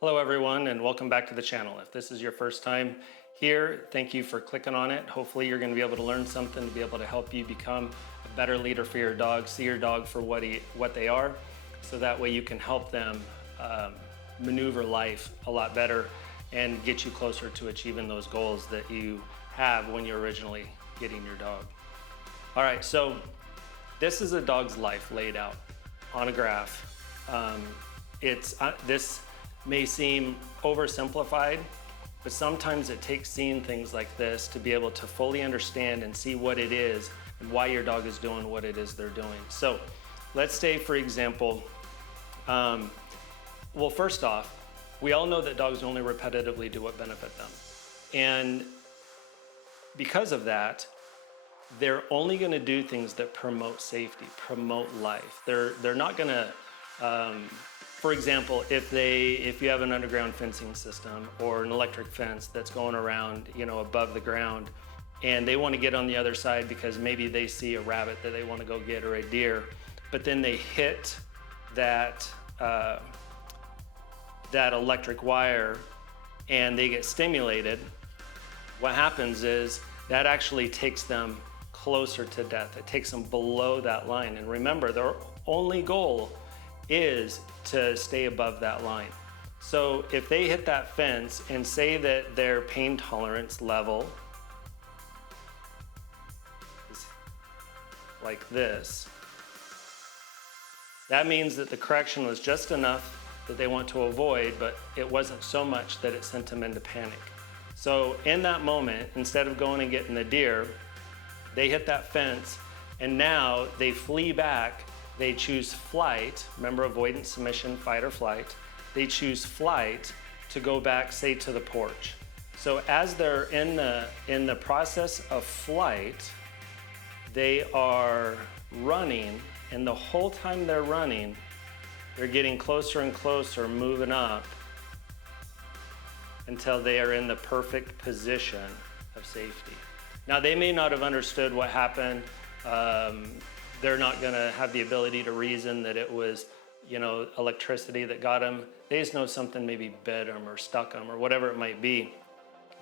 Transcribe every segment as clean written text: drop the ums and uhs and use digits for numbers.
Hello everyone and welcome back to the channel. If this is your first time here, thank you for clicking on it. Hopefully you're going to be able to learn something to be able to help you become a better leader for your dog, see your dog for what they are, so that way you can help them maneuver life a lot better and get you closer to achieving those goals that you have when you're originally getting your dog. All right, so this is a dog's life laid out on a graph. This may seem oversimplified, but sometimes it takes seeing things like this to be able to fully understand and see what it is and why your dog is doing what it is they're doing. So let's say, for example, well, first off, we all know that dogs only repetitively do what benefit them. And because of that, they're only going to do things that promote safety, promote life. They're not going to, for example, if you have an underground fencing system or an electric fence that's going around, above the ground, and they want to get on the other side because maybe they see a rabbit that they want to go get or a deer, but then they hit that electric wire and they get stimulated, what happens is that actually takes them closer to death. It takes them below that line. And remember, their only goal is to stay above that line. So if they hit that fence and say that their pain tolerance level is like this, that means that the correction was just enough that they want to avoid, but it wasn't so much that it sent them into panic. So in that moment, instead of going and getting the deer, they hit that fence and now they flee back. They choose flight. Remember, avoidance, submission, fight or flight. They choose flight to go back, say, to the porch. So as they're in the process of flight, they are running, and the whole time they're running, they're getting closer and closer, moving up until they are in the perfect position of safety. Now, they may not have understood what happened. They're not gonna have the ability to reason that it was, electricity that got them. They just know something maybe bit them or stuck them or whatever it might be.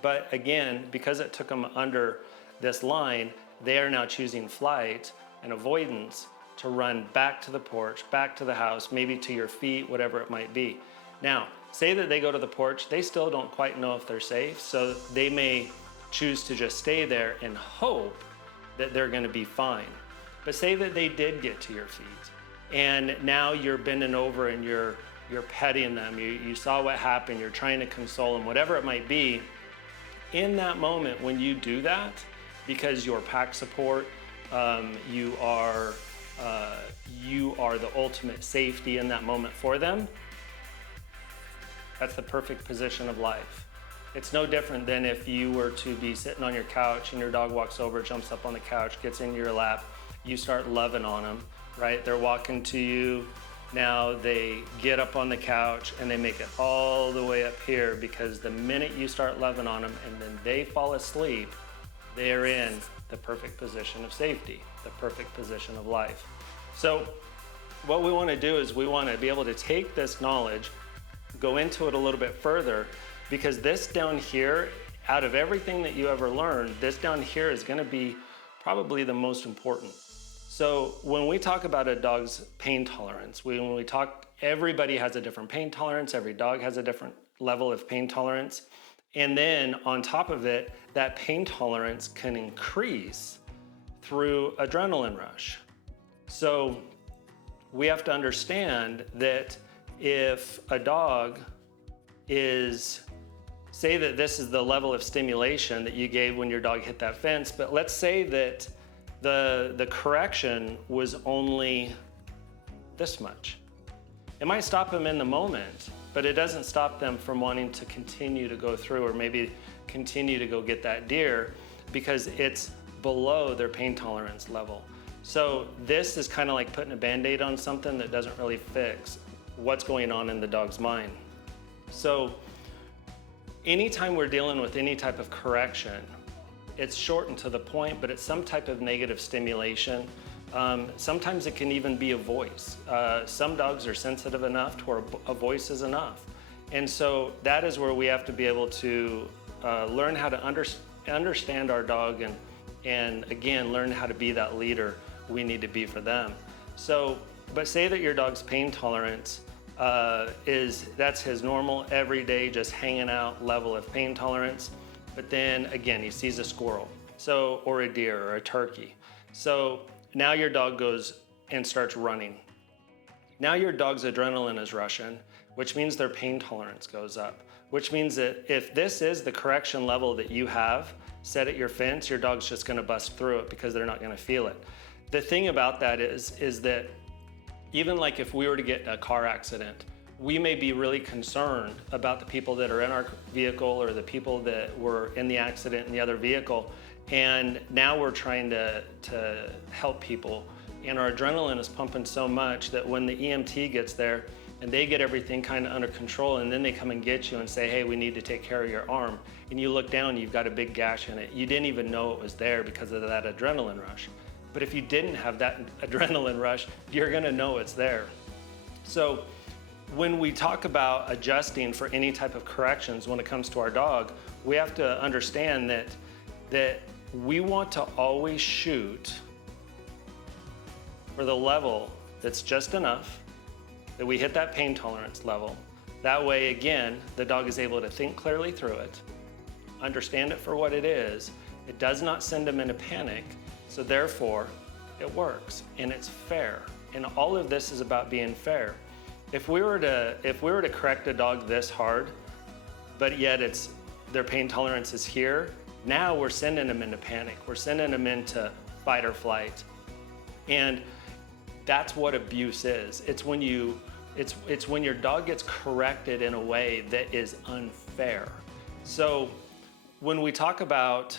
But again, because it took them under this line, they are now choosing flight and avoidance to run back to the porch, back to the house, maybe to your feet, whatever it might be. Now, say that they go to the porch, they still don't quite know if they're safe, so they may choose to just stay there and hope that they're gonna be fine. But say that they did get to your feet and now you're bending over and you're petting them, you saw what happened, you're trying to console them, whatever it might be. In that moment when you do that, because you're pack support, you are the ultimate safety in that moment for them, that's the perfect position of life. It's no different than if you were to be sitting on your couch and your dog walks over, jumps up on the couch, gets in your lap, you start loving on them, right? They're walking to you. Now they get up on the couch and they make it all the way up here, because the minute you start loving on them and then they fall asleep, they're in the perfect position of safety, the perfect position of life. So what we want to do is we want to be able to take this knowledge, go into it a little bit further, because this down here, out of everything that you ever learned, this down here is going to be probably the most important. So when we talk about a dog's pain tolerance, everybody has a different pain tolerance, every dog has a different level of pain tolerance. And then on top of it, that pain tolerance can increase through adrenaline rush. So we have to understand that if a dog is, say that this is the level of stimulation that you gave when your dog hit that fence, but let's say that the correction was only this much. It might stop them in the moment, but it doesn't stop them from wanting to continue to go through or maybe continue to go get that deer, because it's below their pain tolerance level. So this is kind of like putting a Band-Aid on something that doesn't really fix what's going on in the dog's mind. So anytime we're dealing with any type of correction, it's short and to the point, but it's some type of negative stimulation. Sometimes it can even be a voice. Some dogs are sensitive enough to where a voice is enough. And so that is where we have to be able to learn how to understand our dog and again, learn how to be that leader we need to be for them. So, but say that your dog's pain tolerance that's his normal, everyday, just hanging out level of pain tolerance. But then again, he sees a squirrel, or a deer or a turkey. So now your dog goes and starts running. Now your dog's adrenaline is rushing, which means their pain tolerance goes up, which means that if this is the correction level that you have set at your fence, your dog's just gonna bust through it because they're not gonna feel it. The thing about that is that even like if we were to get in a car accident, we may be really concerned about the people that are in our vehicle or the people that were in the accident in the other vehicle. And now we're trying to help people. And our adrenaline is pumping so much that when the EMT gets there and they get everything kind of under control, and then they come and get you and say, hey, we need to take care of your arm. And you look down, you've got a big gash in it. You didn't even know it was there because of that adrenaline rush. But if you didn't have that adrenaline rush, you're gonna know it's there. So when we talk about adjusting for any type of corrections when it comes to our dog, we have to understand that we want to always shoot for the level that's just enough that we hit that pain tolerance level. That way, again, the dog is able to think clearly through it, understand it for what it is. It does not send them into panic, so therefore, it works and it's fair. And all of this is about being fair. If we were to correct a dog this hard, but yet their pain tolerance is here, now we're sending them into panic. We're sending them into fight or flight. And that's what abuse is. It's when your dog gets corrected in a way that is unfair. So when we talk about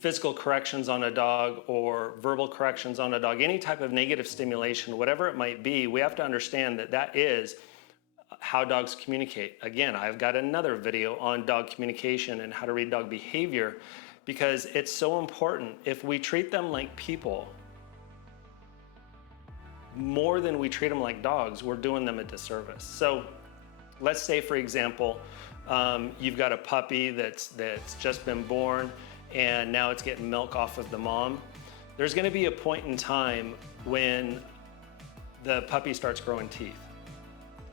physical corrections on a dog or verbal corrections on a dog, any type of negative stimulation, whatever it might be, we have to understand that is how dogs communicate. Again, I've got another video on dog communication and how to read dog behavior because it's so important. If we treat them like people more than we treat them like dogs, we're doing them a disservice. So let's say, for example, you've got a puppy that's just been born and now it's getting milk off of the mom. There's gonna be a point in time when the puppy starts growing teeth.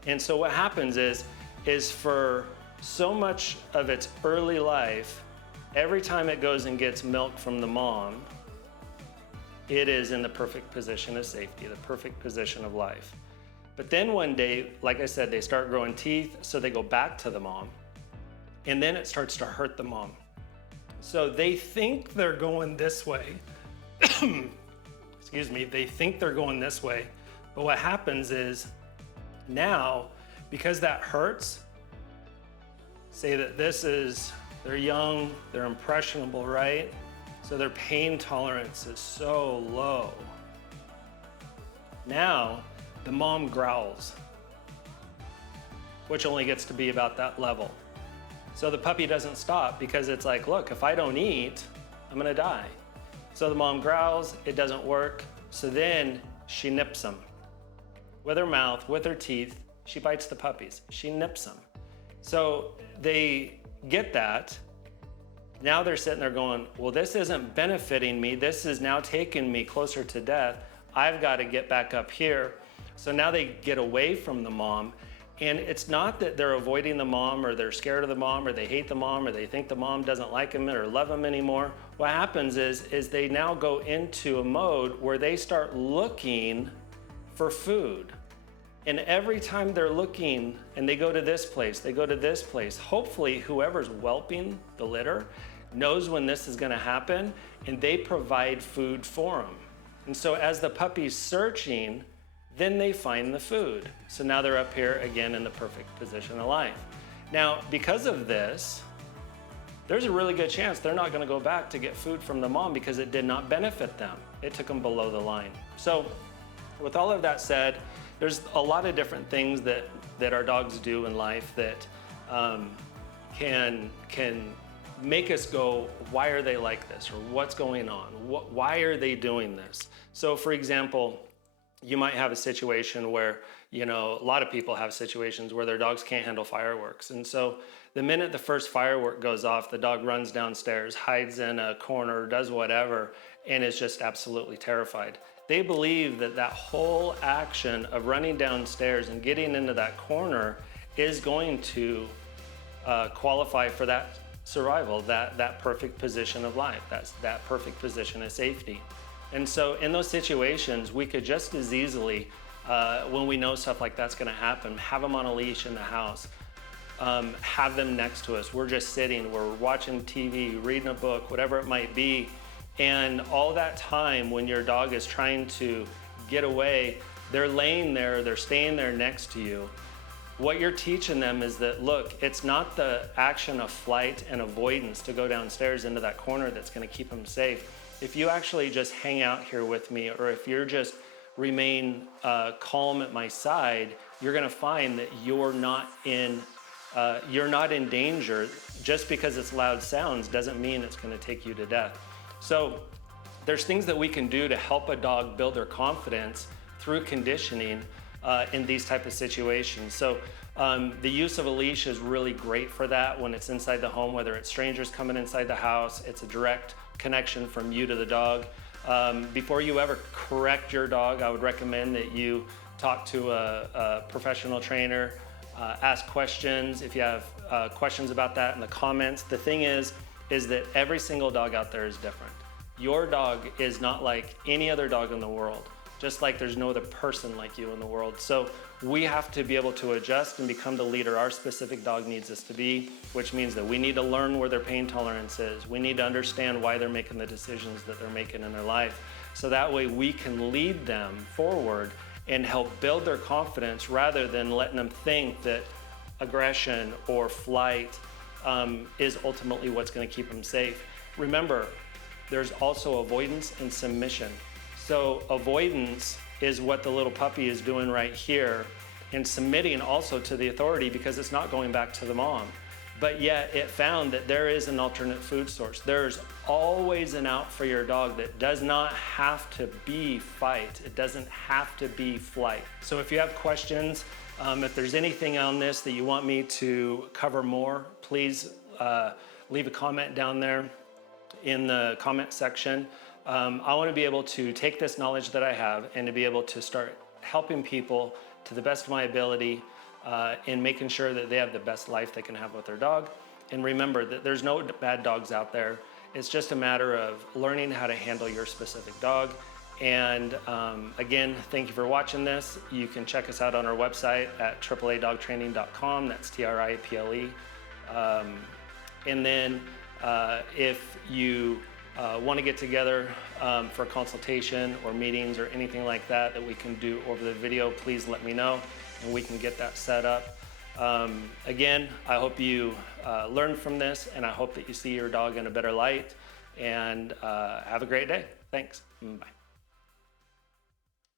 And so what happens is for so much of its early life, every time it goes and gets milk from the mom, it is in the perfect position of safety, the perfect position of life. But then one day, like I said, they start growing teeth, so they go back to the mom, and then it starts to hurt the mom. So they think they're going this way. Excuse me, they think they're going this way, but what happens is now, because that hurts, say that they're young, they're impressionable, right? So their pain tolerance is so low. Now, the mom growls, which only gets to be about that level. So the puppy doesn't stop because it's like, look, if I don't eat, I'm gonna die. So the mom growls, it doesn't work. So then she nips them. With her mouth, with her teeth, she bites the puppies. She nips them. So they get that. Now they're sitting there going, well, this isn't benefiting me. This is now taking me closer to death. I've got to get back up here. So now they get away from the mom. And it's not that they're avoiding the mom or they're scared of the mom or they hate the mom or they think the mom doesn't like them or love them anymore. What happens is they now go into a mode where they start looking for food. And every time they're looking and they go to this place, they go to this place, hopefully whoever's whelping the litter knows when this is gonna happen and they provide food for them. And so as the puppy's searching, then they find the food. So now they're up here again in the perfect position of life. Now, because of this, there's a really good chance they're not gonna go back to get food from the mom because it did not benefit them. It took them below the line. So with all of that said, there's a lot of different things that our dogs do in life that can make us go, why are they like this? Or what's going on? Why are they doing this? So for example, you might have a situation where a lot of people have situations where their dogs can't handle fireworks. And so the minute the first firework goes off, the dog runs downstairs, hides in a corner, does whatever, and is just absolutely terrified. They believe that that whole action of running downstairs and getting into that corner is going to qualify for that survival, that perfect position of life, that perfect position of safety. And so in those situations, we could just as easily, when we know stuff like that's gonna happen, have them on a leash in the house, have them next to us. We're just sitting, we're watching TV, reading a book, whatever it might be. And all that time when your dog is trying to get away, they're laying there, they're staying there next to you. What you're teaching them is that, look, it's not the action of flight and avoidance to go downstairs into that corner that's gonna keep them safe. If you actually just hang out here with me, or if you're just remain calm at my side, you're gonna find that you're not in danger. Just because it's loud sounds doesn't mean it's gonna take you to death. So there's things that we can do to help a dog build their confidence through conditioning in these type of situations. So the use of a leash is really great for that when it's inside the home, whether it's strangers coming inside the house, it's a direct connection from you to the dog. Before you ever correct your dog, I would recommend that you talk to a professional trainer, ask questions. If you have questions about that in the comments, the thing is that every single dog out there is different. Your dog is not like any other dog in the world, just like there's no other person like you in the world. So we have to be able to adjust and become the leader our specific dog needs us to be, which means that we need to learn where their pain tolerance is. We need to understand why they're making the decisions that they're making in their life. So that way we can lead them forward and help build their confidence rather than letting them think that aggression or flight is ultimately what's going to keep them safe. Remember, there's also avoidance and submission. So avoidance is what the little puppy is doing right here, and submitting also to the authority because it's not going back to the mom. But yet it found that there is an alternate food source. There's always an out for your dog that does not have to be fight. It doesn't have to be flight. So if you have questions, if there's anything on this that you want me to cover more, please leave a comment down there in the comment section. I want to be able to take this knowledge that I have and to be able to start helping people to the best of my ability in making sure that they have the best life they can have with their dog. And remember that there's no bad dogs out there. It's just a matter of learning how to handle your specific dog. And again, thank you for watching this. You can check us out on our website at AAAdogtraining.com. That's TRIPLE. And then if you want to get together for a consultation or meetings or anything like that that we can do over the video, please let me know and we can get that set up. Again, I hope you learn from this, and I hope that you see your dog in a better light, and have a great day. Thanks. Bye.